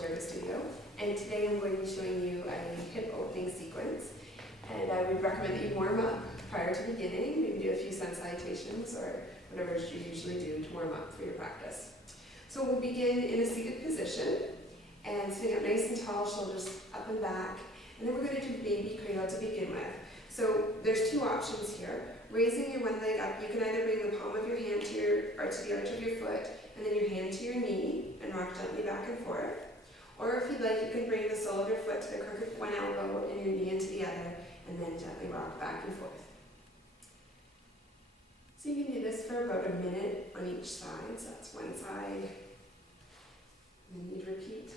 yoga studio, and today I'm going to be showing you a hip opening sequence. And I would recommend that you warm up prior to beginning, maybe do a few sun salutations or whatever you usually do to warm up for your practice. So we'll begin in a seated position and sitting up nice and tall, shoulders up and back, and then we're going to do baby cradle to begin with. So there's two options here. Raising your one leg up, you can either bring the palm of your hand to the arch of your foot, and then your hand to your knee, and rock gently back and forth. Or if you'd like, you can bring the sole of your foot to the crook of one elbow and your knee into the other, and then gently rock back and forth. So you can do this for about a minute on each side, so that's one side. And then you'd repeat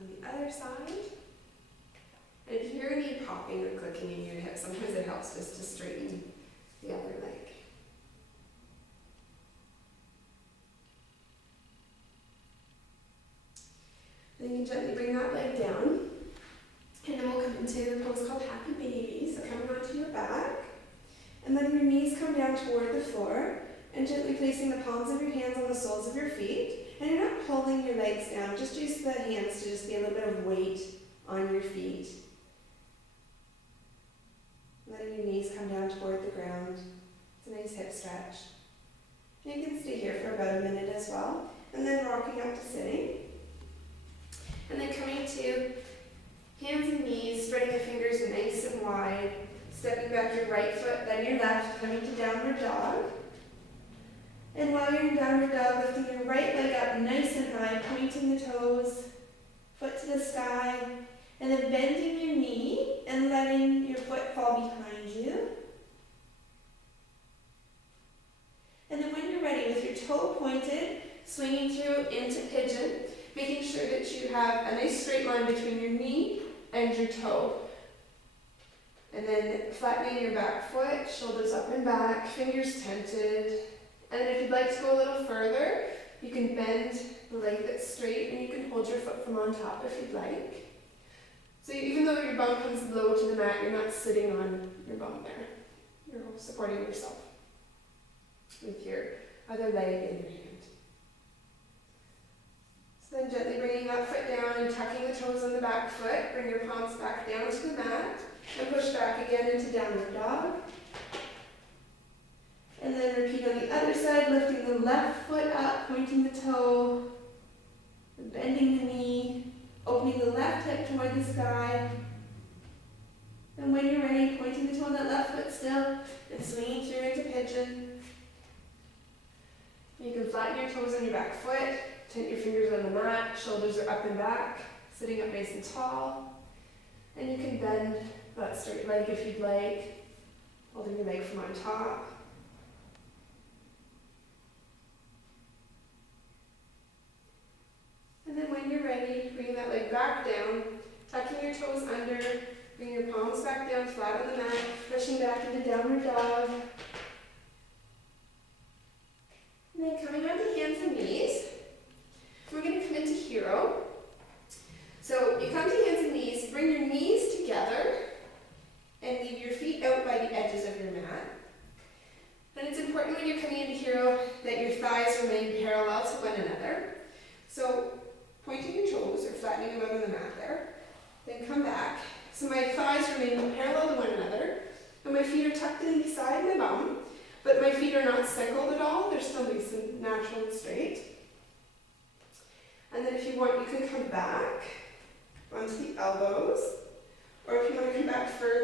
on the other side. And if you hear any popping or clicking in your hip, sometimes it helps just to straighten the other leg. Then you can gently bring that leg down, and then we'll come into the pose called Happy Baby. So coming onto your back, and letting your knees come down toward the floor, and gently placing the palms of your hands on the soles of your feet. And you're not pulling your legs down, just use the hands to just be a little bit of weight on your feet. Letting your knees come down toward the ground. It's a nice hip stretch. And you can stay here for about a minute as well. And then rocking up to sitting. And then coming to hands and knees, spreading the fingers nice and wide. Stepping back your right foot, then your left, coming to downward dog. And while you're in downward dog, lifting your right leg up nice and high, pointing the toes, foot to the sky. And then bending your knee and letting your foot fall behind you. And then when you're ready, with your toe pointed, swinging through into pigeon, making sure that you have a nice straight line between your knee and your toe. And then flattening your back foot, shoulders up and back, fingers tented. And then if you'd like to go a little further, you can bend the leg that's straight and you can hold your foot from on top if you'd like. So even though your bum comes low to the mat, you're not sitting on your bum there. You're supporting yourself with your other leg in your hand. So then gently bringing that foot down and tucking the toes on the back foot. Bring your palms back down to the mat and push back again into downward dog. And then repeat on the other side, lifting the left foot up, pointing the toe, and bending the knee. Opening the left hip toward the sky. And when you're ready, pointing the toe on that left foot still and swinging through into pigeon. You can flatten your toes on your back foot, tent your fingers on the mat, shoulders are up and back, sitting up nice and tall. And you can bend that straight leg if you'd like, holding your leg from on top. And then when you're ready, bring that leg back down, tucking your toes under, bring your palms back down flat on the mat, pushing back into downward dog. And then coming onto hands and knees, we're going to come into hero. So you come to hands and knees, bring your knees together, and leave your feet out by the edges of your mat. Then it's important when you're coming into hero that your thighs remain parallel to one another. So pointing your toes or flattening them out on the mat there. Then come back. So my thighs remain parallel to one another, and my feet are tucked in beside my bum, but my feet are not circled at all. They're still nice and natural and straight. And then if you want, you can come back onto the elbows, or if you want to come back further